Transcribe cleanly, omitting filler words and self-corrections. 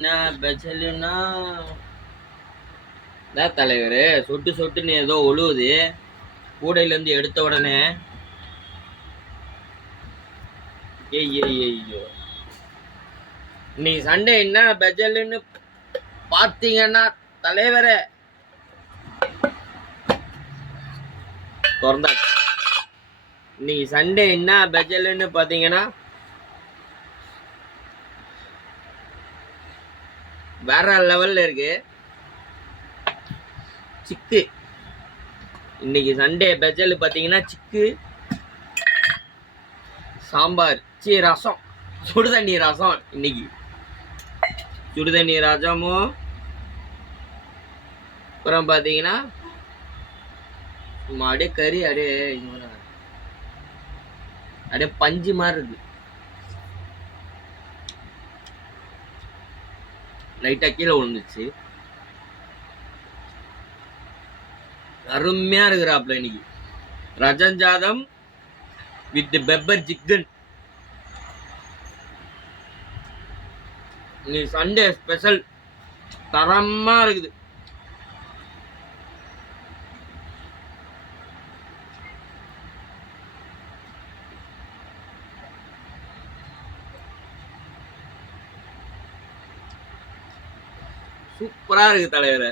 என்ன பெச்சலுன்னா தான் தலைவரு சொட்டு சொட்டுன்னு ஏதோ ஒழுவுது கூடையில இருந்து எடுத்த உடனே. ஐயோ இன்னைக்கு சண்டே என்ன பெஜல்னு பாத்தீங்கன்னா தலைவரே திறந்தாச்சு. இன்னைக்கு சண்டே என்ன பெஜல்னு பாத்தீங்கன்னா வேற லெவல்ல இருக்கு. சிக்கு இன்னைக்கு சண்டே பெஜல் பாத்தீங்கன்னா சிக்கு சாம்பார் ரசம் சுடுதண்ணி ரசம். இன்னைக்கு சுடுதண்ணி ரசமும் அப்புறம் பாத்தீங்கன்னா அப்படியே கறி அப்படியே பஞ்சு மாதிரி இருக்கு. லைட்டா கீழே விழுந்துச்சு. அருமையா இருக்கிறாப்ல இன்னைக்கு ரஜஞ்சாதம் வித் பெப்பர் சிக்கன். இன்னைக்கு சண்டே ஸ்பெஷல் தரமா இருக்குது. சூப்பரா இருக்கு தலைவரை.